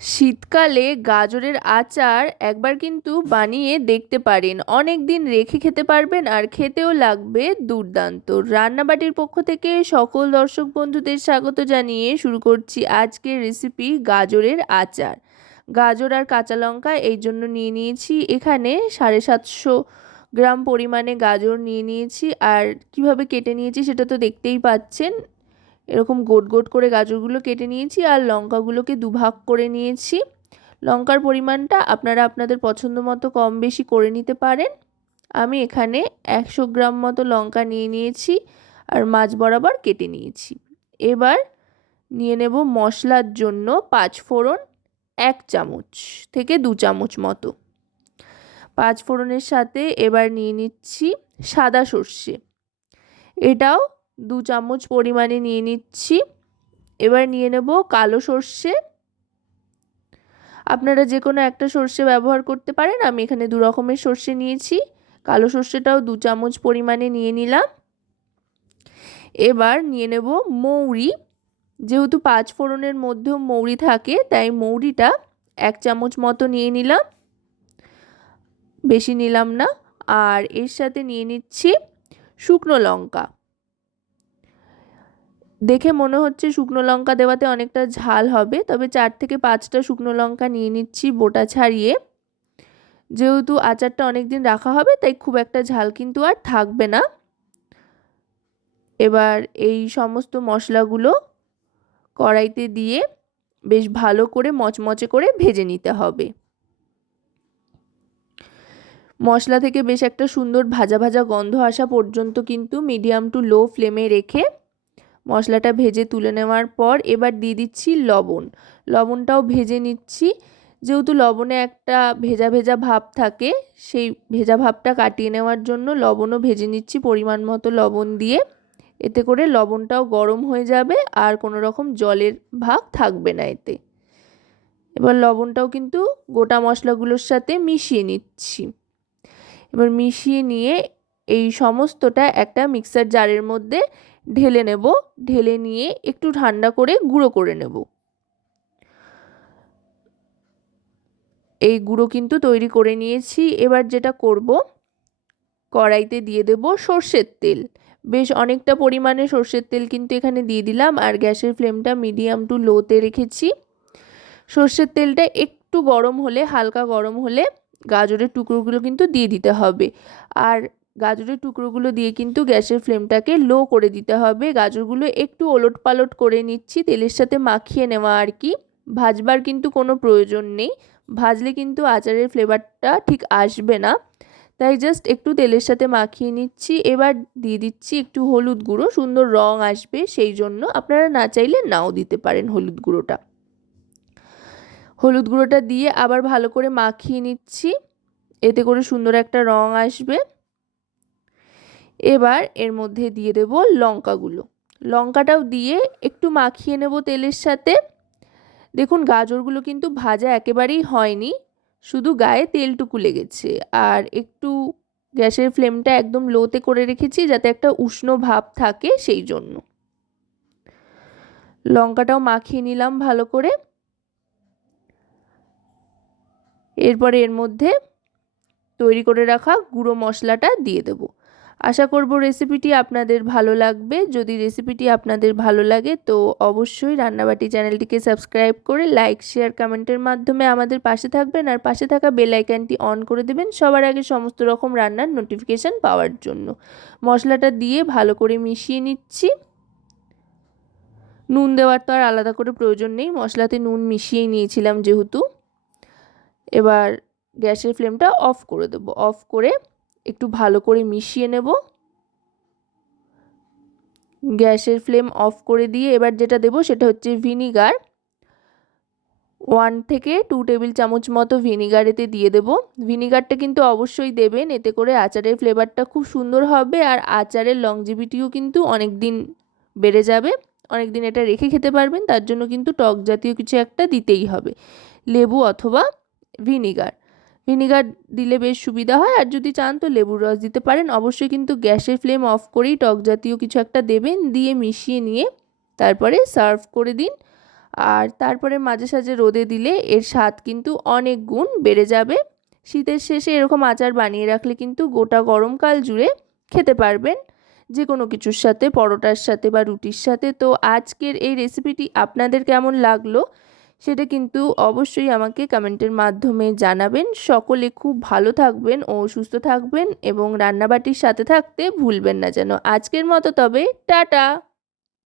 শীতকালে গাজরের আচার একবার কিন্তু বানিয়ে দেখতে পারেন। অনেক দিন রেখে খেতে পারবেন আর খেতেও লাগবে দুর্দান্ত। রান্নাবাটির পক্ষ থেকে সকল দর্শক বন্ধুদের স্বাগত জানিয়ে শুরু করছি আজকের রেসিপি গাজরের আচার। গাজর আর কাঁচা লঙ্কা এই জন্য নিয়ে নিয়েছি। এখানে সাড়ে সাতশো গ্রাম পরিমাণে গাজর নিয়ে নিয়েছি। আর কীভাবে কেটে নিয়েছি সেটা তো দেখতেই পাচ্ছেন। এরকম গোট গোট করে গাজরগুলো কেটে নিয়েছি আর লঙ্কাগুলোকে দুভাগ করে নিয়েছি। লঙ্কার পরিমাণটা আপনারা আপনাদের পছন্দ মতো কম বেশি করে নিতে পারেন। আমি এখানে একশো গ্রাম মতো লঙ্কা নিয়ে নিয়েছি আর মাছ বরাবর কেটে নিয়েছি। এবার নিয়ে নেব মশলার জন্য পাঁচ ফোড়ন, এক চামচ থেকে দু চামচ মতো। পাঁচ ফোড়নের সাথে এবার নিয়ে নিচ্ছি সাদা সর্ষে। এটাও দু চামচ পরিমাণে নিয়ে নিচ্ছি। এবার নিয়ে নেব কালো সর্ষে। আপনারা যে কোনো একটা সর্ষে ব্যবহার করতে পারেন। আমি এখানে দু রকমের সর্ষে নিয়েছি। কালো সর্ষেটাও দু চামচ পরিমাণে নিয়ে নিলাম। এবার নিয়ে নেব মৌরি। যেহেতু পাঁচ ফোড়নের মধ্যেও মৌরি থাকে, তাই মৌরিটা এক চামচ মতো নিয়ে নিলাম। বেশি নিলাম না। আর এর সাথে নিয়ে নিচ্ছি শুকনো লঙ্কা। দেখে মনে হচ্ছে শুকনো লঙ্কা দেওয়াতে অনেকটা ঝাল হবে, তবে চার থেকে পাঁচটা শুকনো লঙ্কা নিয়ে নিচ্ছি বোটা ছাড়িয়ে। যেহেতু আচারটা অনেক দিন রাখা হবে, তাই খুব একটা ঝাল কিন্তু আর থাকবে না। এবার এই সমস্ত মশলাগুলো কড়াইতে দিয়ে বেশ ভালো করে মচমচে করে ভেজে নিতে হবে। মশলা থেকে বেশ একটা সুন্দর ভাজা ভাজা গন্ধ আসা পর্যন্ত কিন্তু মিডিয়াম টু লো ফ্লেমে রেখে মশলাটা ভেজে তুলে নেওয়ার পর এবার দিয়ে দিচ্ছি লবণ। লবণটাও ভেজে নিচ্ছি। যেহেতু লবণে একটা ভেজা ভেজা ভাব থাকে, সেই ভেজা ভাবটা কাটিয়ে নেওয়ার জন্য লবণও ভেজে নিচ্ছি পরিমাণ মতো লবণ দিয়ে। এতে করে লবণটাও গরম হয়ে যাবে আর কোনো রকম জলের ভাগ থাকবে না এতে। এবার লবণটাও কিন্তু গোটা মশলাগুলোর সাথে মিশিয়ে নিচ্ছি। এবার মিশিয়ে নিয়ে এই সমস্তটা একটা মিক্সার জারের মধ্যে ঢেলে নেব। ঢেলে নিয়ে একটু ঠান্ডা করে গুঁড়ো করে নেব। এই গুঁড়ো কিন্তু তৈরি করে নিয়েছি। এবার যেটা করব, কড়াইতে দিয়ে দেব সর্ষের তেল। বেশ অনেকটা পরিমাণে সর্ষের তেল কিন্তু এখানে দিয়ে দিলাম আর গ্যাসের ফ্লেমটা মিডিয়াম টু লোতে রেখেছি। সর্ষের তেলটা একটু গরম হলে, হালকা গরম হলে গাজরের টুকরোগুলো কিন্তু দিয়ে দিতে হবে। আর গাজরের টুকরোগুলো দিয়ে কিন্তু গ্যাসের ফ্লেমটাকে লো করে দিতে হবে। গাজরগুলো একটু ওলট পালট করে নিচ্ছি, তেলের সাথে মাখিয়ে নেওয়া আর কি। ভাজবার কিন্তু কোনো প্রয়োজন নেই। ভাজলে কিন্তু আচারের ফ্লেভারটা ঠিক আসবে না। তাই জাস্ট একটু তেলের সাথে মাখিয়ে নিচ্ছি। এবার দিয়ে দিচ্ছি একটু হলুদ গুঁড়ো। সুন্দর রং আসবে, সেই জন্য আপনারা না চাইলে নাও দিতে পারেন হলুদ গুঁড়োটা। হলুদ গুঁড়োটা দিয়ে আবার ভালো করে মাখিয়ে নিচ্ছি। এতে করে সুন্দর একটা রং আসবে। এবার এর মধ্যে দিয়ে দেব লঙ্কাগুলো। লঙ্কাটাও দিয়ে একটু মাখিয়ে নেব তেলের সাথে। দেখুন, গাজরগুলো কিন্তু ভাজা একেবারেই হয়নি, শুধু গায়ে তেলটুকু লেগেছে। আর একটু গ্যাসের ফ্লেমটা একদম লোতে করে রেখেছি যাতে একটা উষ্ণ ভাব থাকে সেই জন্য। লঙ্কাটাও মাখিয়ে নিলাম ভালো করে। এরপরে এর মধ্যে তৈরি করে রাখা গুঁড়ো মশলাটা দিয়ে দেবো। আশা করব রেসিপিটি আপনাদের ভালো লাগবে। যদি রেসিপিটি আপনাদের ভালো লাগে, তো অবশ্যই রান্নাবাটি চ্যানেলটিকে সাবস্ক্রাইব করে লাইক শেয়ার কমেন্টের মাধ্যমে আমাদের পাশে থাকবেন আর পাশে থাকা বেল আইকনটি অন করে দেবেন সবার আগে সমস্ত রকম রান্নার নোটিফিকেশান পাওয়ার জন্য। মশলাটা দিয়ে ভালো করে মিশিয়ে নিচ্ছি। নুন দেওয়ার তো আর আলাদা করে প্রয়োজন নেই, মশলাতে নুন মিশিয়েই নিয়েছিলাম যেহেতু। এবার গ্যাসের ফ্লেমটা অফ করে দেবো অফ করে একটু ভালো করে মিশিয়ে নেব। গ্যাসের ফ্লেম অফ করে দিয়ে এবার যেটা দেব সেটা হচ্ছে ভিনিগার। ওয়ান থেকে টু টেবিল চামচ মতো ভিনিগার এতে দিয়ে দেব। ভিনিগারটা কিন্তু অবশ্যই দেবেন, এতে করে আচারের ফ্লেভারটা খুব সুন্দর হবে আর আচারের লংজিভিটিও কিন্তু অনেক দিন বেড়ে যাবে। অনেক দিন এটা রেখে খেতে পারবেন, তার জন্য কিন্তু টক জাতীয় কিছু একটা দিতেই হবে, লেবু অথবা ভিনিগার। ভিনিগার দিলে বেশ সুবিধা হয়, আর যদি চান তো লেবুর রস দিতে পারেন। অবশ্যই কিন্তু গ্যাসের ফ্লেম অফ করেই টক জাতীয় কিছু একটা দেবেন, দিয়ে মিশিয়ে নিয়ে তারপরে সার্ভ করে দিন। আর তারপরে মাঝে সাঝে রোদে দিলে এর স্বাদ কিন্তু অনেক গুণ বেড়ে যাবে। শীতের শেষে এরকম আচার বানিয়ে রাখলে কিন্তু গোটা গরমকাল জুড়ে খেতে পারবেন। যে কোনো কিছুর সাথে, পরোটার সাথে বা রুটির সাথে। তো আজকের এই রেসিপিটি আপনাদের কেমন লাগল? সেটা কিন্তু অবশ্যই আমাকে কমেন্টের মাধ্যমে জানাবেন। সকলে খুব ভালো থাকবেন ও সুস্থ থাকবেন এবং রান্নাবাটির সাথে থাকতে ভুলবেন না যেন। আজকের মতো তবে, টাটা!